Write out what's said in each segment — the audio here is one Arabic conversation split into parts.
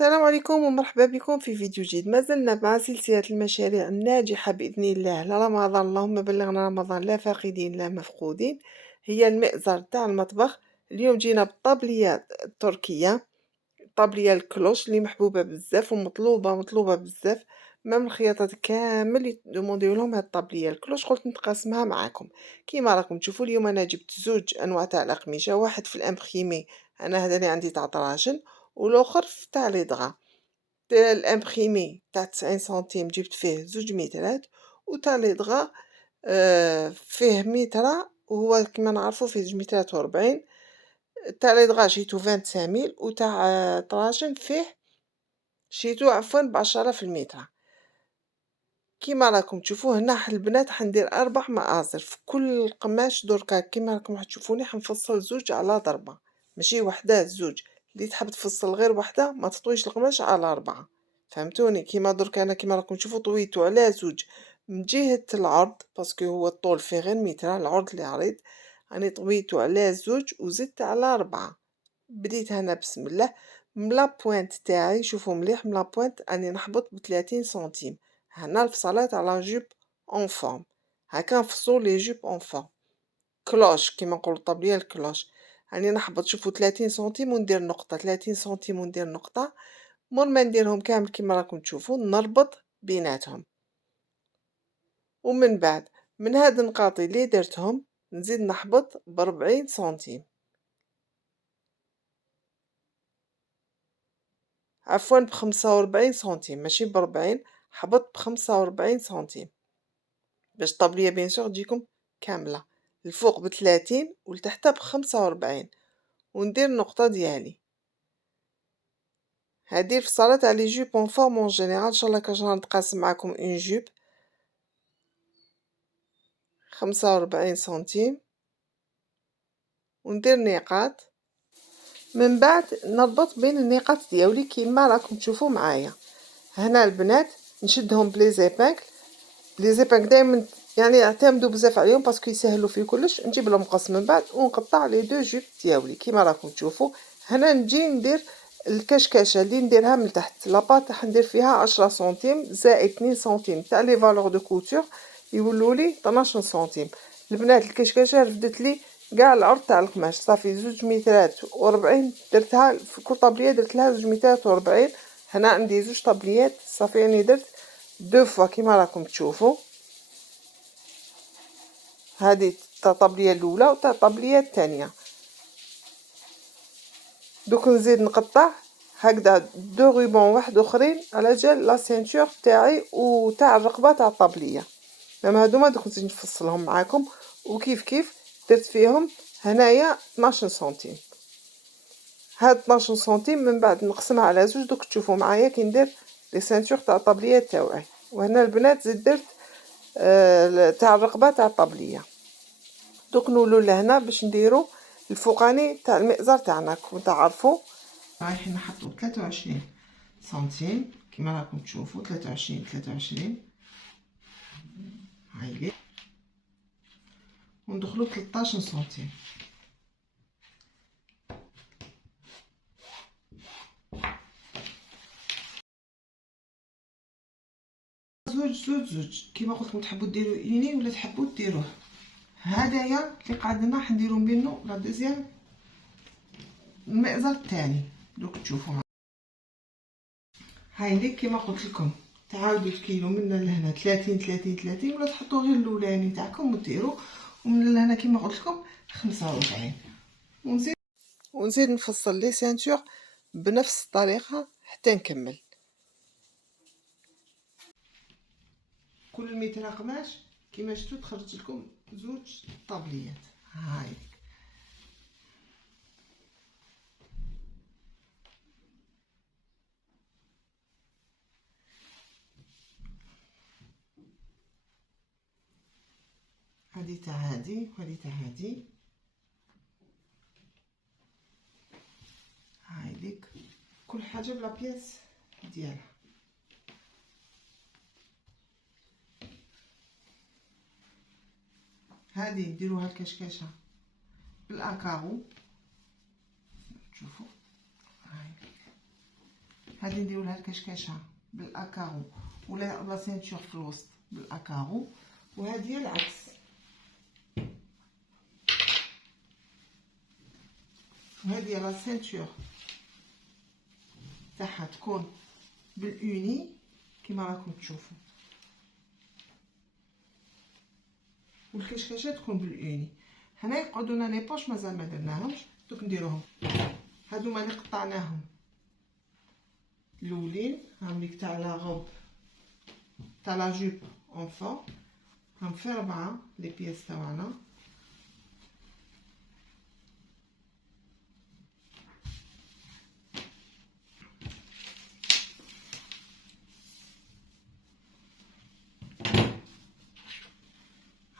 السلام عليكم ومرحبا بكم في فيديو جديد. ما زلنا مع سلسلة المشاريع الناجحة بإذن الله لرمضان. اللهم بلغنا رمضان لا فاقدين لا مفقودين. هي المئزر تاع المطبخ. اليوم جينا بالطابلية التركية، الطابلية الكلوش اللي محبوبة بزاف ومطلوبة بزاف. مام الخياطات كامل يدومونديو لهم هاد الطابلية الكلوش، قلت نتقاسمها معاكم. كيما راكم تشوفوا اليوم انا جبت زوج انواع تاع الاقمشة، واحد في الامبريمي، انا هذا اللي عندي تاع طراجل، والاخر تاع لي دغا. الامبريمي تاع 90 سنتيم جبت فيه زوج مترات، وتاع لي دغا فيه مترا، وهو كما نعرفوا فيه 2 مترات و40. تاع لي دغا جيتو 25000، وتاع طراجن فيه شيتو عفوا ب10,000 المتر. كيما راكم تشوفوا هنا البنات حندير 4 مآزر في كل قماش. دركا كيما راكم راح تشوفوني حنفصل زوج على ضربة، ماشي وحدة زوج. اللي تحب تفصل غير وحدة ما تطويش القماش على 4. فهمتوني؟ كيما دركا انا كيما راكم تشوفوا طويتو على زوج من جهة العرض، باسكو هو الطول فيه غير متر، العرض اللي عريض. راني طويتو على زوج وزدت على 4. بديت هنا بسم الله من لابوينت تاعي. شوفوا مليح من لابوينت راني نحبط ب30 سنتيم. هنا الفصلات على جوب اون فورم. هكا نفصلو لي جوب اون فورم كلوش كيما نقولو الطابلية الكلوش. راني نحبط، شوفوا 30 سنتيم وندير نقطة، 30 سنتيم وندير نقطة. مور ما نديرهم كامل كيما راكم تشوفوا نربط بيناتهم، ومن بعد من هاد النقاط اللي درتهم نزيد نحبط ب40 سنتيم، عفوا ب45 سنتيم ماشي ب40. حبط ب45 سنتيم باش الطابلية بيان سور تجيكم كاملة، الفوق ب30 ولتحت ب45، وندير النقطة ديالي. هادي الفصالة تاع لي جوب اون فورم اون جينيرال. ان شاء الله كاش نتقاسم معاكم اون جوب 45 سنتيم، وندير نقاط. من بعد نربط بين النقاط ديالي كيما راكم تشوفوا معايا. هنا البنات نشدهم بلي زيبانكل. لي زيبانكل دائما يعني اعتمدوا بزاف عليهم باسكو يسهلوا في كلش. نجيب المقص من بعد ونقطع لي دو جوب ديالي كيما راكم تشوفوا. هنا نجي ندير الكشكشه اللي نديرها من تحت لاباط، راح ندير فيها 10 سنتيم زائد 2 سنتيم تاع لي فالور دو كوتور، يولوا لي 12 سنتيم. البنات الكشكشه رفدت لي كاع العرض تاع القماش، صافي 2 مترات و40 درتها في كل طابليه، درت لها 2 مترات و40. هنا عندي زوج طابليات صافي، يعني درت دو فوا كيما راكم تشوفوا. هذه تاع الطابليه الاولى وتاع الطابليه الثانيه. دوك نزيد نقطع هكذا دو غيبون واحد اخرين على جال لا سينتور تاعي وتاع الرقبه تاع الطابليه. لما هادوما دوك نزيد نفصلهم معاكم، وكيف كيف درت فيهم هنايا 12 سنتيم. هاد 12 سنتيم من بعد نقسمها على زوج. دوك تشوفوا معايا كي ندير لي سينتور تاع الطابليه تاوعي. وهنا البنات زيد درت تاع الرقبه تاع الطابليه. دوك نولوا لهنا باش نديرو الفوقاني تاع المئزر تاعنا. كون تعرفوا رايحين نحطو 23 سنتيم كيما راكم تشوفوا، 23 هايلي، وندخلو 13 سنتيم. زوج كيما قلت لكم، تحبوا ديروا يوني ولا تحبوا ديروه. هدايا اللي قعدنا راح نديرو بينو لا دوزيام المئزر الثاني. دوك تشوفوا هايلي كيما قلت لكم، تعاودوا تكيلو من لهنا 30 ولا تحطوا غير الاولاني تاعكم وديروا، ومن لهنا كيما قلت لكم 45. ونزيد نفصل لي سانتور بنفس الطريقه حتى نكمل. كل متر قماش كيما شفتوا تخرج لكم زوج طابليات. هاي هادي تاع هادي وهادي تاع هادي. هاي ديك كل حاجه بلا بياس ديالها. هادي نديروها الكشكشه بالاكارو. شوفوا هاي هادي نديرولها الكشكاشه بالاكارو ولا لا سينتور في الوسط بالاكارو، وهذه العكس. وهذه لا سينتور تاعها تكون بالاوني كيما راكم تشوفوا، والكشكاشه تكون بالاوني. هنا يقعدونا لي بوش مازال ما درناهمش، دوك نديروهم. هادوما اللي قطعناهم الاولين هاوليك تاع لا روب تاع لا جوب اونفون، هم في 4 لي بياس تاعنا.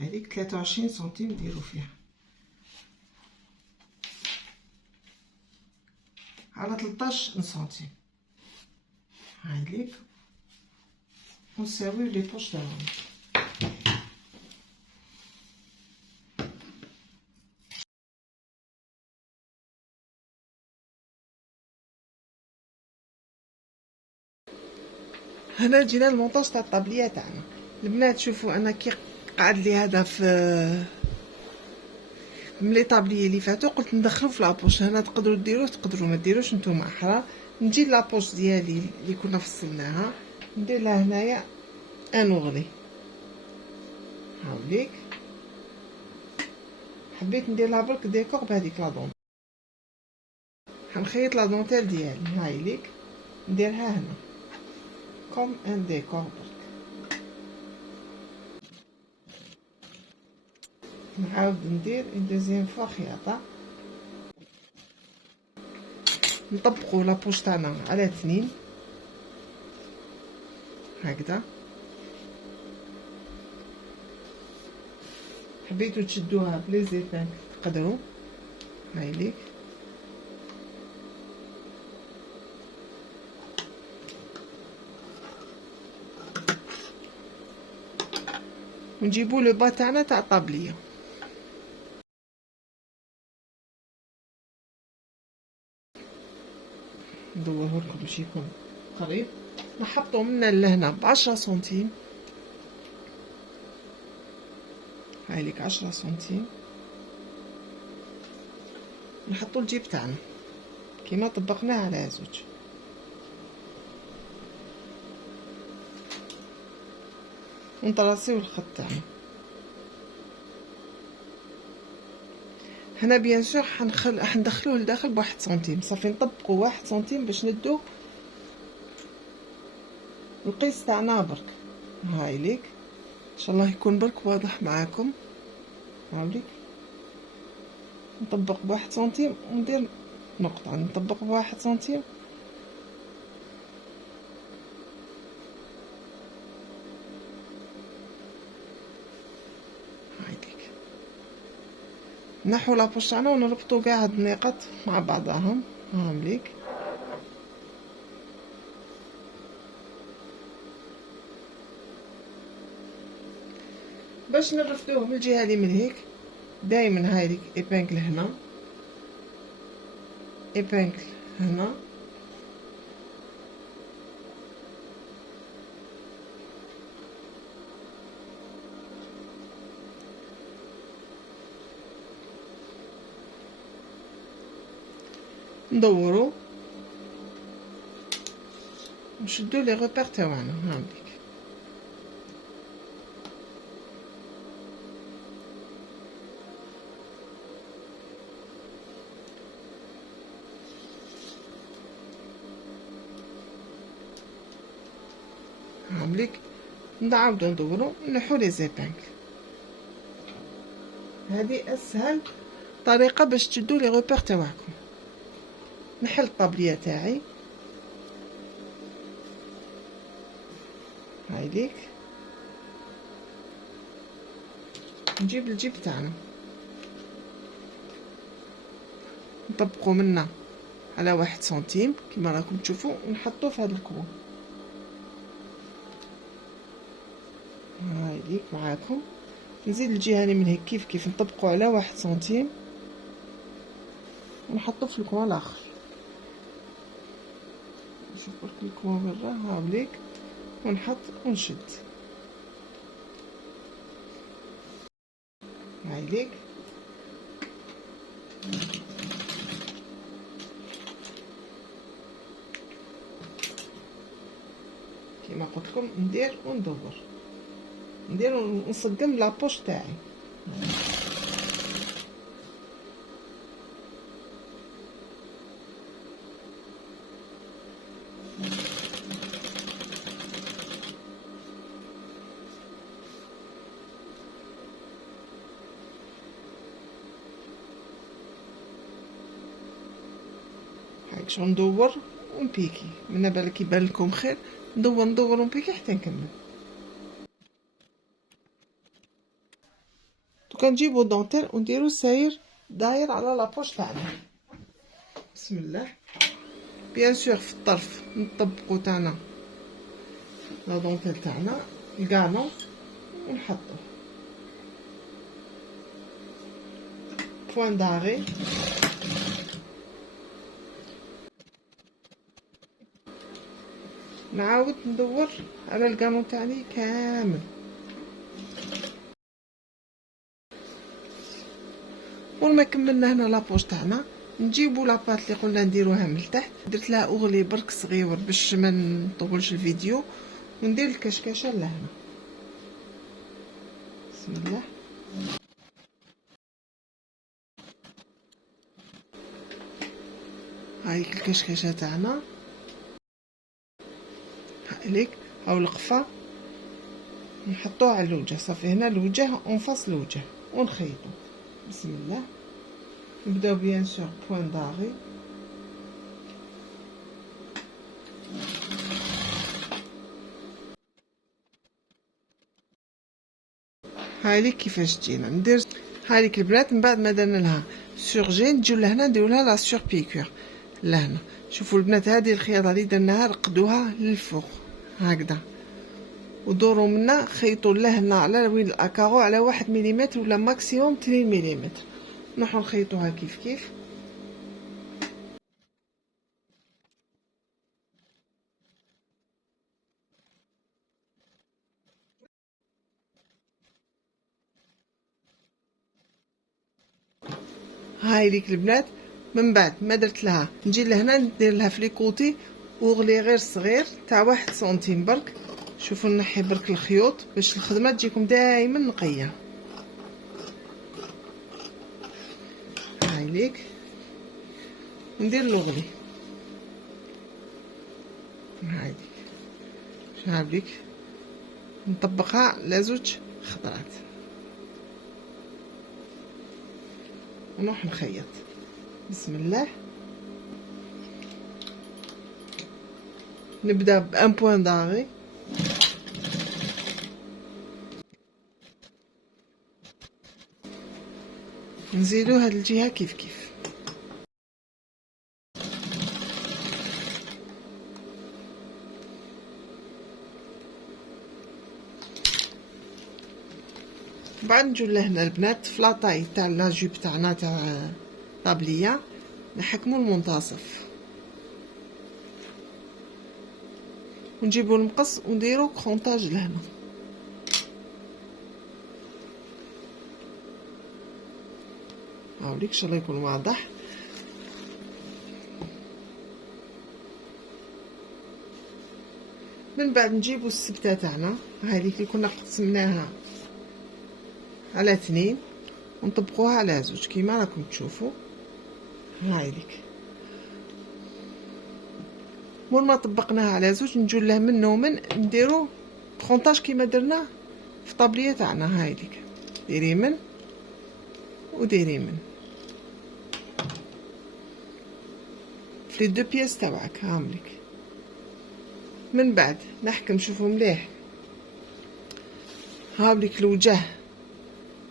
هذيك 23 سنتيم نديرو فيها على 13 سنتيم. هذيك ونساويو لي بوش تاعهم. هنا جينا المونطاج تاع الطابليه تاعنا. البنات شوفوا انا كي قعد لي هذا في ملي طابليه اللي فاتو قلت ندخلو في لابوش. هنا تقدروا ديروه تقدروا ما ديروش نتوما احرار. نجي لابوش ديالي اللي كنا فصلناها ندير لها هنايا ان اغلي. هاوليك حبيت ندير لها برك ديكور بهذيك لا دون. حنخيط لا دونتيل ديالي هايليك نديرها هنا كوم ان ديكور برك. نعاود ندير اون دوزيام فوا خياطه. نطبقوا لابوش تاعنا على 2 هكذا. حبيتو تشدوها بلي زيفان تقدروا هايليك. ونجيبو لو با تاعنا تاع الطابليه. ندوره لكم باش يكون قريب. نحطو منا لهنا ب10 سنتيم هايليك 10 سنتيم. نحطو الجيب تاعنا كيما طبقناه على زوج. ونطراسيو الخط تاعنا. هنا بيان سور حندخلوه لداخل ب1 سنتيم. صافي نطبقو 1 سنتيم باش ندو القيس تاعنا برك. هايليك ان شاء الله يكون برك واضح معاكم. هاوليك نطبق ب1 سنتيم وندير نقطة، نطبق ب1 سنتيم هايليك. نحو لابوش تاعنا ونربطو كاع هاد النقط مع بعضهم. هاوليك باش نرفدوه من الجهه اللي من هيك دائما هايليك ايبانكل هنا ايبانكل هنا. ندورو نشدو لي غوبير تاعنا. هاوليك هاوليك نعاودو ندورو نحو لي زيبانكل. هذه اسهل طريقه باش تشدو لي غوبير تاعكم. نحل الطابليه تاعي هايليك. نجيب الجيب تاعنا نطبقو منا على 1 سنتيم كما راكم تشوفوا ونحطوه في هذا الكوم. هايليك معاكم. نزيد الجهه اللي من هيك كيف نطبقو على 1 سنتيم ونحطو في الكوم الاخر. شوف برك الكواميرا هاوليك، ونحط ونشد هايليك. كيما قلت لكم ندير وندور، ندير ونصقم لابوش تاعي. هاك شغل ندور ونبيكي، من بالك يبان لكم خير ندور ونبيكي حتى نكمل. دوكا نجيبو دونتيل ونديرو ساير داير على لابوش تاعنا. بسم الله. بيان سور في الطرف نطبقو تاعنا لا دونتيل تاعنا الكانون ونحطوه بوان داغي. نعاود ندور على الكانون تاعي كامل. ولما كملنا هنا لابوش تاعنا نجيبو لاباط اللي قلنا نديروها من التحت. درت لها اغلي برك صغيور باش ما نطولش الفيديو، وندير الكشكشه لهنا. بسم الله. هايك الكشكشه تاعنا هايليك. هاو القفا نحطوها على الوجه صافي. هنا الوجه اونفاس الوجه ونخيطو. بسم الله. نبداو بيان سور بوان داغي. هايليك كيفاش تجينا. ندير هايليك البنات من بعد ما درنا لها سورجي نجيو لهنا نديرو لها لا سور بيكور لهنا. شوفوا البنات هذه الخياطه اللي درناها رقدوها للفوق هكذا، ودوروا منا خيطوا لهنا على وين الاكارو على 1 مليمتر ولا ماكسيموم 2 مليمتر. نروحو نخيطوها كيف كيف. هاي ليك البنات. من بعد ما درت لها نجي لهنا ندير لها في لي كوتي وغلي غير صغير تاع 1 سنتيم برك. شوفوا نحي برك الخيوط باش الخدمه تجيكم دائما نقيه. هاي ليك ندير الغلي. هاي ليك شحال بيك نطبقها على 2 خضرات ونروح نخيط. بسم الله. نبدا بان بوان داغي. نزيدو هاد الجهه كيف كيف. بعد نجو لهنا البنات في لاطاي تاع لاجوب تاعنا تاع طابليه نحكمو المنتصف ونجيبو المقص ونديرو كرونطاج لهنا. هاوليك ان شاء الله يكون واضح. من بعد نجيبو السبته تاعنا هذيك اللي كنا قسمناها على 2 ونطبقوها على 2 كيما راكم تشوفوا. هايليك مور ما طبقناها على 2 نجو له من ومن نديرو كرونطاج كيما درنا في الطابليه تاعنا. هايليك ديري من وديري من في لي 2 بياس تاعك. هاوليك من بعد نحكم. شوفوا مليح. هاوليك الوجه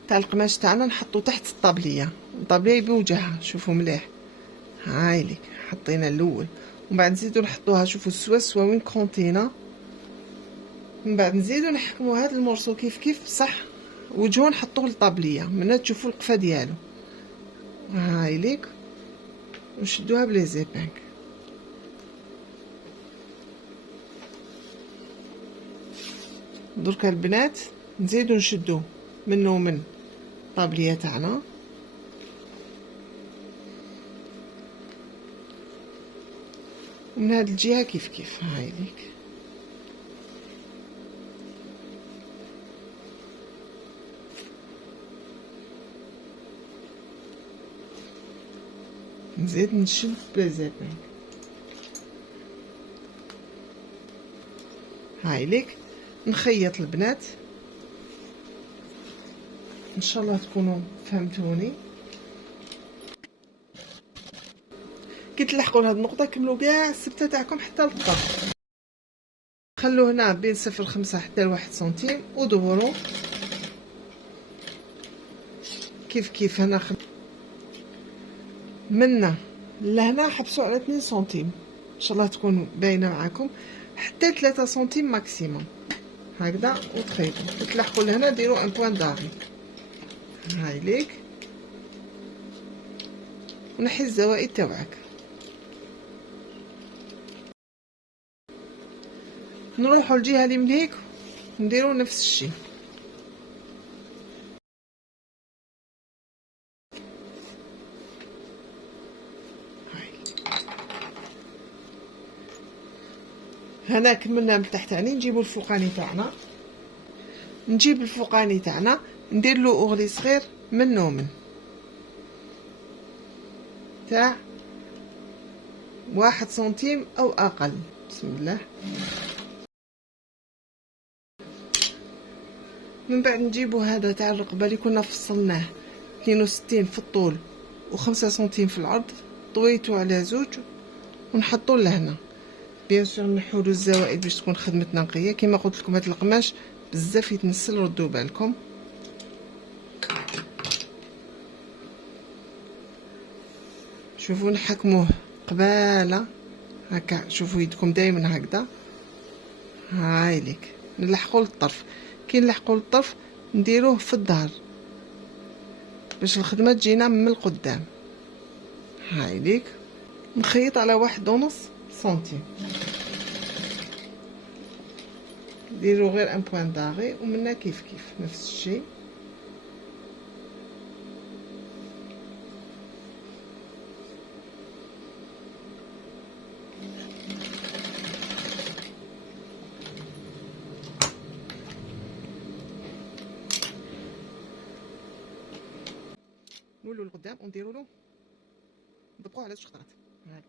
تاع القماش تاعنا نحطو تحت الطابليه، الطابليه بوجهها. شوفوا مليح. هايليك حطينا الاول ومن بعد نزيدو نحطوها. شوفوا السوا وين كونتينا. من بعد نزيدو نحكمو هاد المورسو كيف كيف صح وجهو نحطوه للطابليه. من هنا تشوفوا القفه ديالو. هايليك ونشدوها بلي زيبانك. دركا البنات نزيدو نشدو منه من الطابليه تاعنا، ومن هاد الجهه كيف كيف. هاي ليك نزيد نشد بلا زبان. هاي ليك نخيط البنات، ان شاء الله تكونوا فهمتوني. كي تلحقوا لهاد النقطه كملوا كاع السبته تاعكم حتى للطرف، خلوه هنا بين 0.5 حتى ل1 سنتيم ودوروا كيف كيف. هنا منا لهنا حبسوا على 2 سنتيم، ان شاء الله تكون باينه معاكم، حتى 3 سنتيم ماكسيموم هكذا وتخيطوا. وتلحقوا لهنا ديروا ان بوان داغي. هاي ليك ونحي الزوائد تاوعك. نروحوا الجهه اللي من هيك نديروا نفس الشيء. هنا كملنا من تحت، يعني نجيبوا الفوقاني تاعنا، نجيب الفوقاني تاعنا ندير له اغلي صغير منه من تاع 1 سنتيم او اقل. بسم الله. من بعد نجيبوا هذا تاع الرقبه اللي كنا فصلناه 62 في الطول و5 سنتيم في العرض، طويتو على زوج ونحطو لهنا. بيان سور نحولو الزوائد باش تكون خدمتنا نقيه. كما قلت لكم هذا القماش بزاف يتنسل، ردوا بالكم. شوفوا نحكموه قباله هكا، شوفوا يدكم دائما هكذا. هاي ليك نلحقوا للطرف، كي نلحقوا للطرف نديروه في الظهر باش الخدمه تجينا من القدام. هاي ليك نخيط على 1.5 سنتيم، ديروا غير ان بوان داغي ومنا كيف كيف نفس الشيء. نولوا لقدام ونديروا له نطبقوه على 2 خطرات. هاك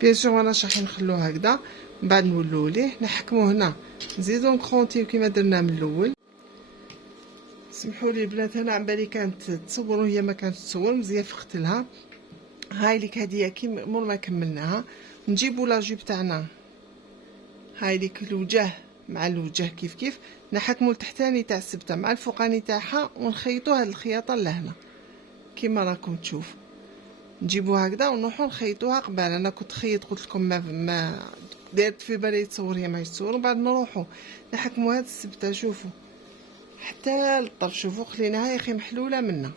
بيان سور ماناش راح نخلوه هكذا، من بعد نولوا ليه نحكموه هنا، نزيدو نكونتيو كيما درنا من الاول. سمحوا لي البنات، انا على بالي كانت تصور وهي ما كانت تصور مزيان، فقت لها. هاي ليك هديه كي مور ما كملناها نجيبوا لا جيب تاعنا، هاي ليك الوجه مع الوجه كيف كيف نحكموا التحتاني تاع السبته مع الفوقاني تاعها ونخيطوا هاد الخياطه لهنا كيما راكم تشوفوا. نجيبوها هكذا ونروحوا نخيطوها قبل. انا كنت خيط قلت لكم ما دارت في بالي تصور هي ما تصور، وبعد نروحوا نحكموا هاد السبته. شوفوا حتى للطرف، شوفوا خليناها يا اخي محلوله منا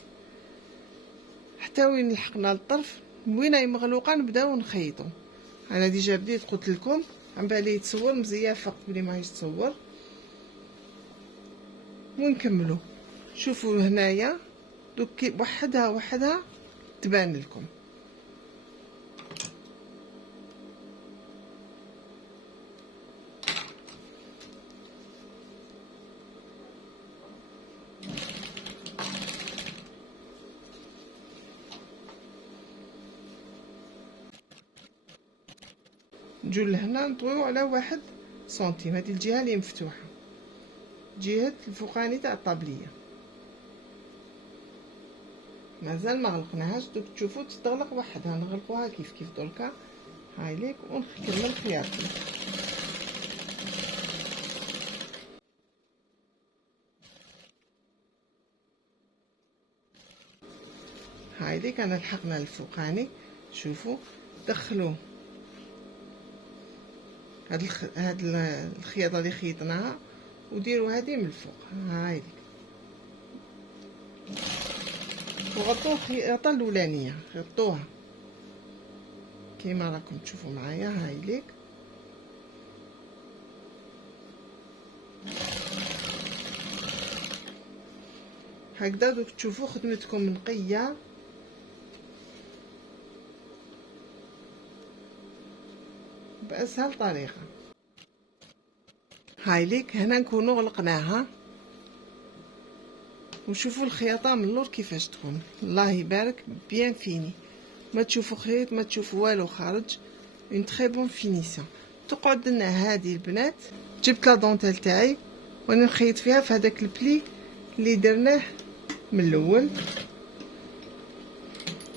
حتى وين لحقنا للطرف وين مغلوقه نبداو نخيطوا. انا ديجا بديت قلت لكم عم بالي يتصور مزيان فقط بلي ما يتصور، ونكملوا. شوفوا هنايا دوك وحدها وحدها تبان لكم. نجو لهنا نطويو على 1 سنتيم. هذه الجهه اللي مفتوحه، جهه الفوقاني تاع الطابليه مازال ما غلقناهاش. دوك تشوفوا تتغلق وحدها، نغلقوها كيف كيف دركا. هاي ليك ونكمل خياطتنا. هاي ليك انا لحقنا الفوقاني. شوفوا دخلوا الخياطه اللي خيطناها وديروا هذه من الفوق. هاي وغطوا الخياطه الاولانيه، غطوها كيما راكم تشوفوا معايا. هاي ليك هكذا دوك تشوفوا خدمتكم نقيه باسهل طريقه. هاي ليك هنا نكونوا غلقناها وشوفوا الخياطه من اللور كيفاش تكون. الله يبارك بيان فيني، ما تشوفوا خيط ما تشوفوا والو خارج. اون تري بون فينيسيون. تقعد لنا هذه البنات. جبت لا دونتيل تاعي وانا نخيط فيها في هذاك البلي اللي درناه من الاول.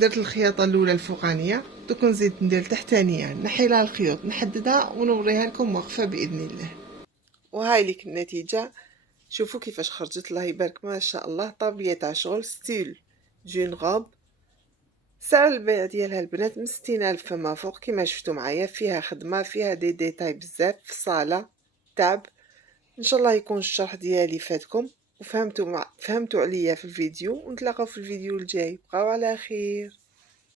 درت الخياطه الاولى الفوقانيه، دوك نزيد ندير تحتانيه، نحي لها الخيوط نحددها ونوريها لكم واقفه باذن الله. وهاي ليك النتيجه. شوفوا كيفاش خرجت. الله يبارك ما شاء الله. طابيه تاع شغل ستيل جون غوب. سعر البيع ديالها البنات من 60,000 فما فوق كما شفتوا معايا. فيها خدمه، فيها دي ديتاي بزاف في الصاله تعب. ان شاء الله يكون الشرح ديالي فاتكم وفهمتوا عليا في الفيديو، ونتلاقاو في الفيديو الجاي. بقاو على خير.